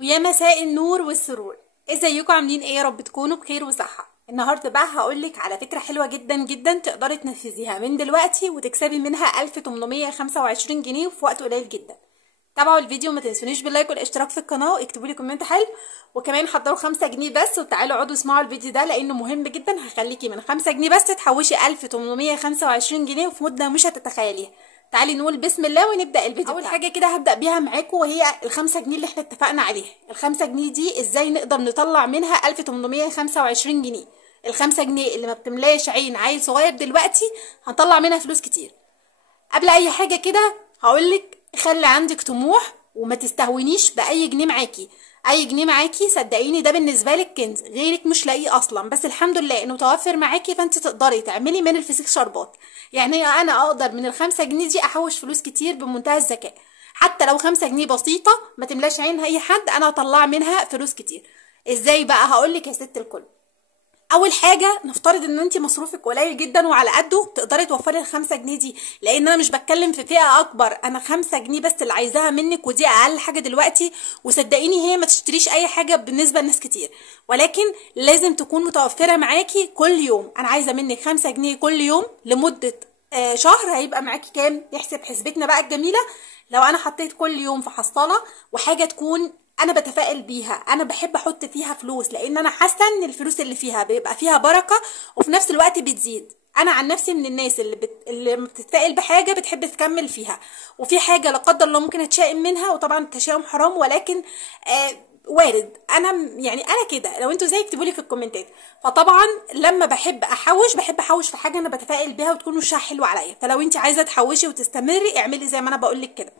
ويا مساء النور والسرور. ازيكم عاملين ايه؟ يا رب تكونوا بخير وصحه. النهارده بقى هقولك على فكره حلوه جدا جدا تقدري تنفذيها من دلوقتي وتكسبي منها 1825 جنيه في وقت قليل جدا. تابعوا الفيديو، ما تنسونيش باللايك والاشتراك في القناه، واكتبوا لي كومنت حلو، وكمان حضروا 5 جنيه بس وتعالوا اقعدوا اسمعوا الفيديو ده لانه مهم جدا. هخليكي من 5 جنيه بس تحوشي 1825 جنيه في مده مش هتتخيليها. تعالي نقول بسم الله ونبدا الفيديو. اول حاجه كده هبدا بيها معاكم وهي ال5 جنيه اللي احنا اتفقنا عليها. ال5 جنيه دي ازاي نقدر نطلع منها 1825 جنيه؟ ال5 جنيه اللي ما بتملاش عين عيل صغير دلوقتي هنطلع منها فلوس كتير. قبل اي حاجه كده هقولك خلي عندك طموح وما تستهونيش باي جنيه معاكي. اي جنيه معاكي صدقيني ده بالنسبه لك كنز، غيرك مش لاقيه اصلا، بس الحمد لله انه متوفر معاكي، فانت تقدري تعملي من الفسيخ شربات. يعني انا اقدر من ال5 جنيه دي احوش فلوس كتير بمنتهى الذكاء. حتى لو 5 جنيه بسيطه ما تملاش عين اي حد، انا هطلع منها فلوس كتير. ازاي بقى؟ هقولك يا ست الكل. اول حاجه نفترض ان انت مصروفك قليل جدا وعلى قده تقدري توفري ال5 جنيه دي، لان انا مش بتكلم في فئه اكبر، انا 5 جنيه بس اللي عايزاها منك، ودي اقل حاجه دلوقتي. وصدقيني هي ما تشتريش اي حاجه بالنسبه لناس كتير، ولكن لازم تكون متوفره معاكي كل يوم. انا عايزه منك 5 جنيه كل يوم لمده شهر. هيبقى معاكي كام؟ نحسب حسبتنا بقى الجميله. لو انا حطيت كل يوم في حصاله وحاجه تكون انا بتفائل بيها، انا بحب احط فيها فلوس لان انا حاسه ان الفلوس اللي فيها بيبقى فيها بركه وفي نفس الوقت بتزيد. انا عن نفسي من الناس اللي لما بتتفائل بحاجه بتحب تكمل فيها. وفي حاجه لا قدر الله ممكن اتشائم منها، وطبعا التشاؤم حرام، ولكن وارد. انا يعني انا كده، لو انتوا زي اكتبوا لي في الكومنتات. فطبعا لما بحب احوش في حاجه انا بتفائل بيها وتكون وشها حلو عليا. فلو انت عايزه تحوشي وتستمري اعملي زي ما انا بقول لك كده.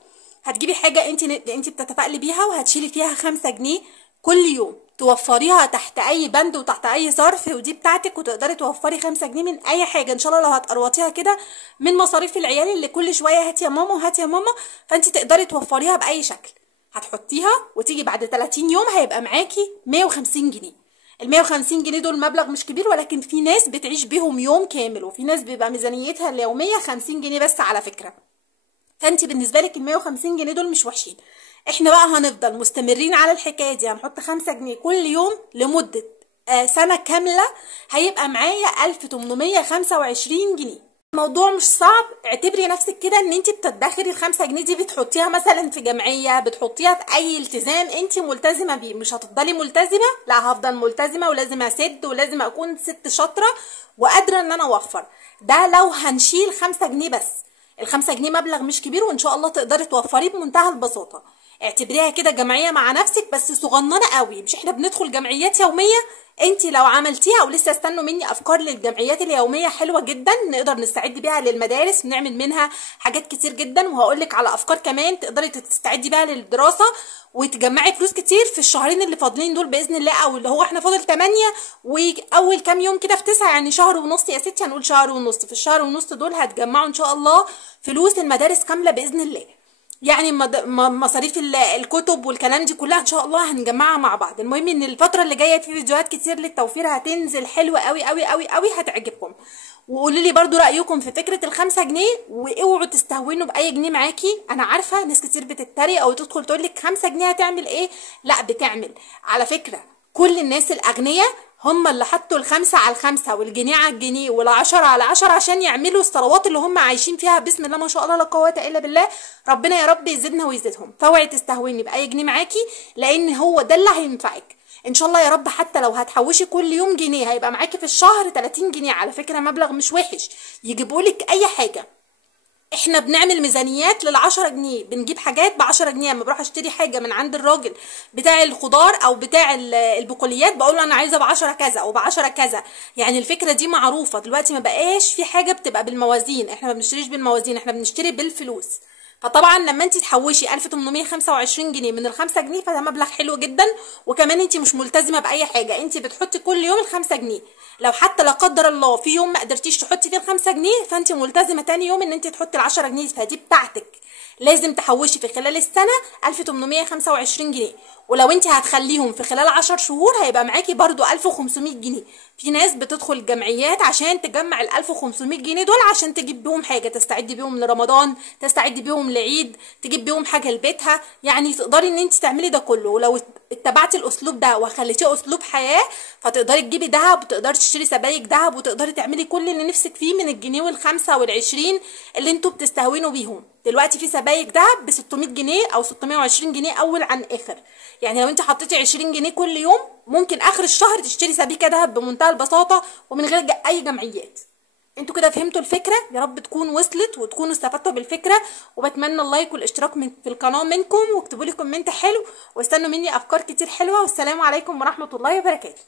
هتجيبي حاجه انت بتتفائلي بيها وهتشيلي فيها 5 جنيه كل يوم، توفريها تحت اي بند وتحت اي ظرف، ودي بتاعتك، وتقدري توفري 5 جنيه من اي حاجه ان شاء الله. لو هتقروطيها كده من مصاريف العيال اللي كل شويه هات يا ماما وهات يا ماما، فانت تقدري توفريها باي شكل. هتحطيها وتيجي بعد 30 يوم هيبقى معاكي 150 جنيه. ال 150 جنيه دول مبلغ مش كبير، ولكن في ناس بتعيش بيهم يوم كامل، وفي ناس بيبقى ميزانيتها اليوميه 50 جنيه بس على فكره. فانت بالنسبه لك ال 150 جنيه دول مش وحشين. احنا بقى هنفضل مستمرين على الحكايه دي، هنحط 5 جنيه كل يوم لمده سنه كامله، هيبقى معايا 1825 جنيه. الموضوع مش صعب. اعتبري نفسك كده ان انت بتدخري ال5 جنيه دي، بتحطيها مثلا في جمعيه، بتحطيها في اي التزام انت ملتزمه بيه. مش هتفضلي ملتزمه، لا هفضل ملتزمه ولازم اسد ولازم اكون ست شاطره وقادره ان انا اوفر. ده لو هنشيل 5 جنيه بس. ال5 جنيه مبلغ مش كبير، وان شاء الله تقدري توفريه بمنتهى البساطه. اعتبريها كده جمعيه مع نفسك بس صغننه قوي. مش احنا بندخل جمعيات يوميه؟ انت لو عملتيها، او لسه استنوا مني افكار للجمعيات اليوميه حلوه جدا نقدر نستعد بيها للمدارس ونعمل منها حاجات كتير جدا. وهقولك على افكار كمان تقدري تستعدي بيها للدراسه وتجمعي فلوس كتير في الشهرين اللي فاضلين دول باذن الله، او اللي هو احنا فاضل 8 واول كام يوم كده في 9، يعني شهر ونص يا ستي، هنقول شهر ونص. في الشهر ونص دول هتجمعوا ان شاء الله فلوس المدارس كامله باذن الله. يعني مصاريف الكتب والكلام دي كلها ان شاء الله هنجمعها مع بعض. المهم ان الفتره اللي جايه في فيديوهات كتير للتوفير هتنزل حلوه قوي قوي قوي قوي، هتعجبكم. وقولوا لي برضو رايكم في فكره ال5 جنيه، واوعوا تستهونوا باي جنيه معاكي. انا عارفه ناس كتير بتتريق او تدخل تقول لك 5 جنيه هتعمل ايه. لا بتعمل على فكره. كل الناس الاغنياء هم اللي حطوا ال5 على ال5 والجنيه على الجنيه وال10 على 10 عشان يعملوا الثروات اللي هم عايشين فيها. بسم الله ما شاء الله لا قوه الا بالله. ربنا يا رب يزيدنا ويزيدهم. فاوعي تستهوني باي جنيه معاكي، لان هو ده اللي هينفعك ان شاء الله يا رب. حتى لو هتحوشي كل يوم جنيه هيبقى معاكي في الشهر 30 جنيه. على فكره مبلغ مش وحش يجيبولك اي حاجه. احنا بنعمل ميزانيات لل10 جنيه، بنجيب حاجات ب10 جنيه. لما بروح اشتري حاجه من عند الراجل بتاع الخضار او بتاع البقوليات بقول له انا عايزه ب10 كذا او ب10 كذا. يعني الفكره دي معروفه دلوقتي، ما بقاش في حاجه بتبقى بالموازين. احنا ما بنشتريش بالموازين، احنا بنشتري بالفلوس. فطبعا لما انت تحوشي 1825 جنيه من ال5 جنيه فده مبلغ حلو جدا. وكمان انت مش ملتزمه باي حاجه، انت بتحطي كل يوم ال5 جنيه. لو حتى لا قدر الله في يوم ما قدرتيش تحطي فيه ال5 جنيه، فانت ملتزمه تاني يوم ان انت تحطي ال10 جنيه، فدي بتاعتك. لازم تحوشي في خلال السنه 1825 جنيه، ولو انت هتخليهم في خلال 10 شهور هيبقى معاكي برضو 1500 جنيه. في ناس بتدخل جمعيات عشان تجمع ال 1500 جنيه دول عشان تجيب بيهم حاجه، تستعدي بيهم لرمضان، تستعدي بيهم لعيد، تجيب بيهم حاجه لبيتها. يعني تقدري ان انت تعملي ده كله، ولو اتبعتي الاسلوب ده وخليتيه اسلوب حياه فتقدري تجيبي دهب، وتقدري تشتري سبائك دهب، وتقدري تعملي كل اللي نفسك فيه من الجنيه والخمسة والعشرين اللي انتوا بتستهونوا بيهم. دلوقتي في سبائك دهب ب 600 جنيه او 620 جنيه اول عن اخر. يعني لو انت حطيتي 20 جنيه كل يوم ممكن اخر الشهر تشتري سبيكه دهب بمنتهى البساطه ومن غير اي جمعيات. انتوا كده فهمتوا الفكره؟ يا رب تكون وصلت وتكونوا استفدتوا بالفكره، وبتمنى اللايك والاشتراك في القناه منكم، واكتبوا لي كومنت حلو، واستنوا مني افكار كتير حلوه. والسلام عليكم ورحمه الله وبركاته.